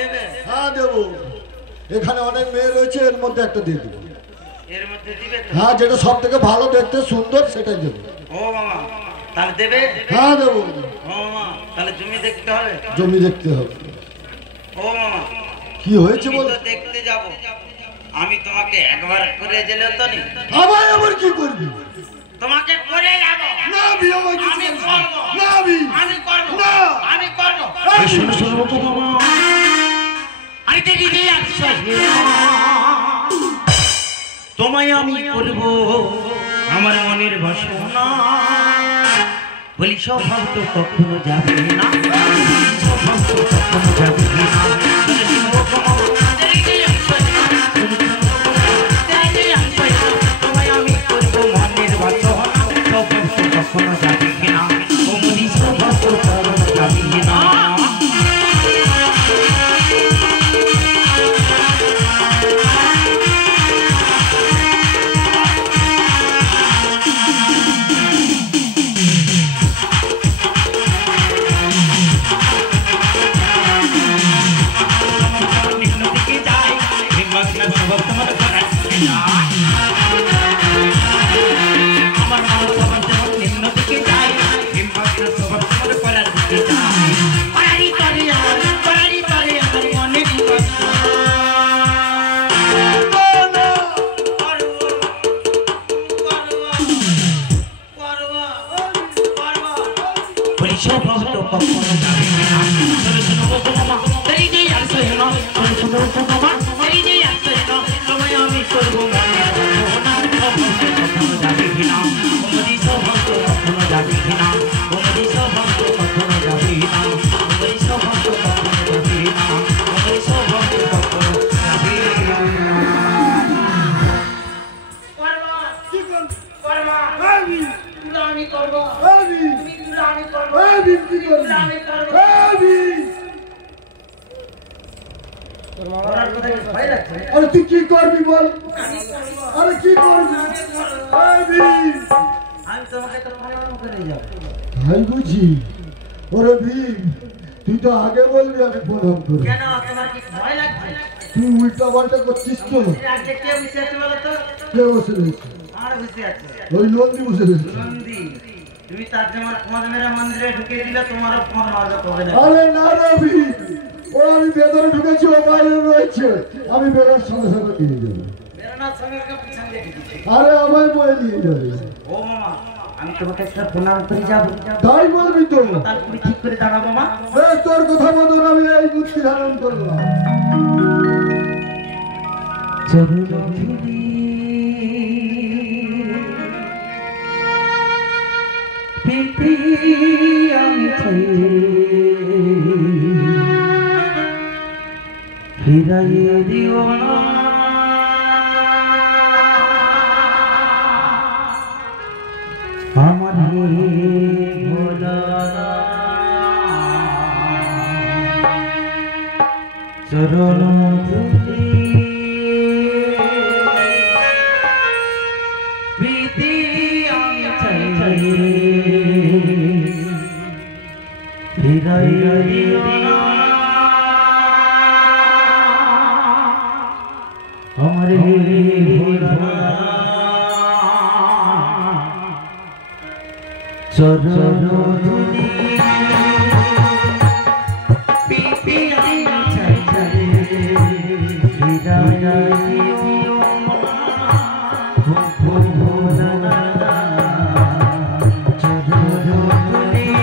দেবে? হ্যাঁ দেবো। এখানে অনেক মেয়ে রয়েছে, এর মধ্যে একটা দিয়ে দেবো। এর মধ্যে দিবে তো? হ্যাঁ, যেটা সব থেকে ভালো দেখতে সুন্দর সেটাই দেবো। ও মামা তাহলে দেবে? হ্যাঁ দেবো। ও মামা তাহলে জমি দেখতে হবে? জমি দেখতে হবে। ও মামা কি হয়েছে বল? দেখতে যাব, আমি তোমাকে একবার করে দিলে তো নি। আবার কি করবি? তোমাকে করে যাব না বিয়ে আমার কিছু আমি করবি করব না। আমি করব না আমি করব। শোনো শোনো মামা, আরে দেখি যে তোমায় আমি করব আমার মনের বাসনা, বলি স্বভাব তো কখনো যাবে না, স্বভাব তো কখনো যাবে না। তোমায় আমি করব মনের বাসনা, স্বভাব তো কখনো যাবে না, বলি স্বভাব তো কখনো যাবে না। আরে তুই কি করবি বল? আরে কি করবি? আমি তোমাকে তো ভালো করে নিয়ে যাব। ভাই বুঝি ওরে ভীম, তুই তো আগে বলবি আমি প্রণাম করি। কেন তোমার কি ভয় লাগছে? তুই উল্টা পাল্টা করছিস তো। আজকে কে বসে আছে বলো তো? কে বসে রয়েছে? আর বসে আছে ওই নন্দী বসে রয়েছে। নন্দী। তুমি তার জন্য পদ মেরা মন্দিরে ঢুকে দিলে, তোমারও পদ মারবে কবে না? আরে না রবি, ও আমি ভেতরে ঢুকেছি, ও বাইরে রয়েছে, আমি বেরোর সঙ্গে সঙ্গে নিয়ে যাবো। বেরোনার সঙ্গে পিছন দিয়ে ঢুকেছি। আরে আমায় বয়ে নিয়ে যাবে। ও মামা আমি তোমাকে একটা প্রণাম করে যাবো। তাই বলবি তো? তারপরে ঠিক করে দাঁড়াবো মামা। বেশ, তোর কথা মতন আমি এই বুদ্ধি ধারণ করলাম। ফিরাইয়ে দিও না আমার ভোলা চরণ ধুলি প্রীতি আমি চাই ফিরাইয়ে দিও না আমার ভোলা চরণ ধুলি প্রীতি আমি চাই ফিরাইয়ে দিও না ভোলা চরণ ধুলি।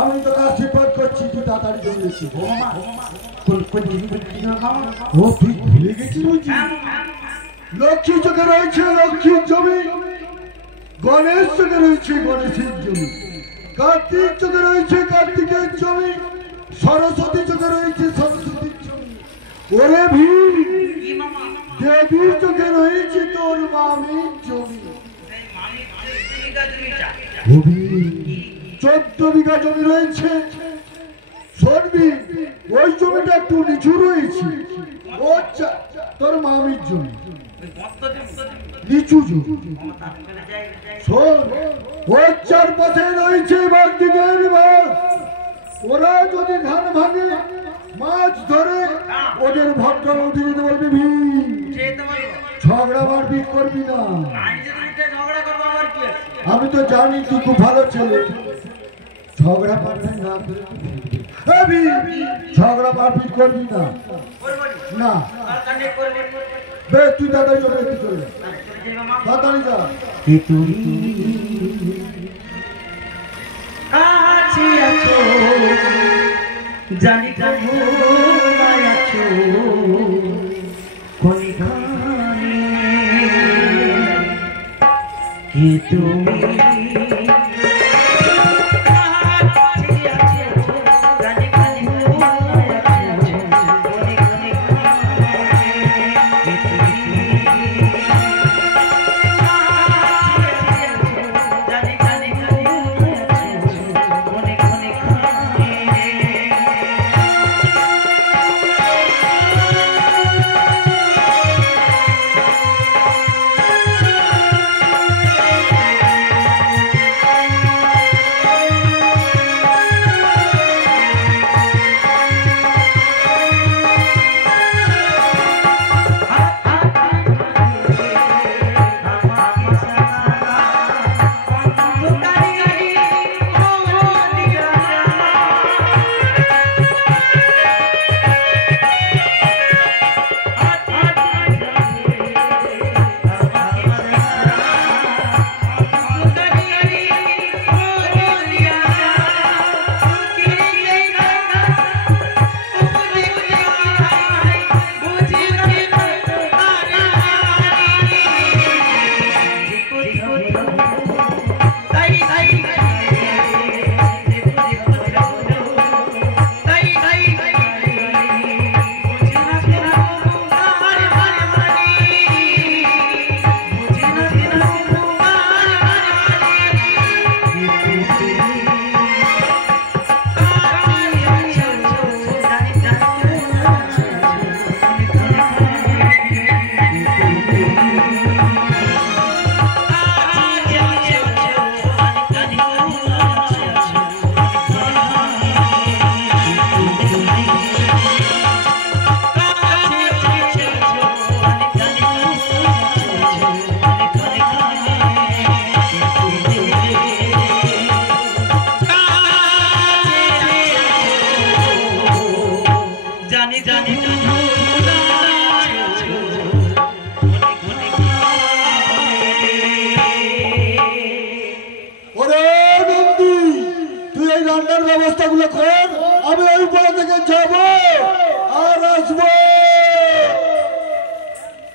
আমি তো আশীর্বাদ করছি তুই তাড়াতাড়ি চলে এসেছি। ও তুই ভুলে গেছিস বুঝি? লক্ষ্মী চোখে রয়েছে লক্ষ্মীর জমি, গণেশ চোখে রয়েছে গণেশের জমি, কার্তিক চোখে রয়েছে কার্তিকের জমি, সরস্বতী চোখে রয়েছে সরস্বতীর জমি। ওরে ভীম, দেবীর চোখে রয়েছে তোর মামির জমি। 14 বিঘা জমি রয়েছে। শুনবি, ওই জমিটা একটু নিচু রয়েছে, ও তোর মামির জমি, নিচু জমি। শোন, ওর চারপাশে রয়েছে বাগদিদের বাস। ওরা যদি ধান ভাঙে মাছ ধরে ওদের ভাবটা উঠে যেতে বলবি। ভীম, ঝগড়া মারপিট করবি না। আমি তো জানি তুই খুব ভালো ছেলে, ঝগড়া মারপিট না করে ঝগড়া মারপিট করবি না। না বে, তুই তাড়াতাড়ি চলে চলে তাড়াতাড়ি যা। কাছে আছো জানি কোথায় আছো, কোনখানে কি তুমি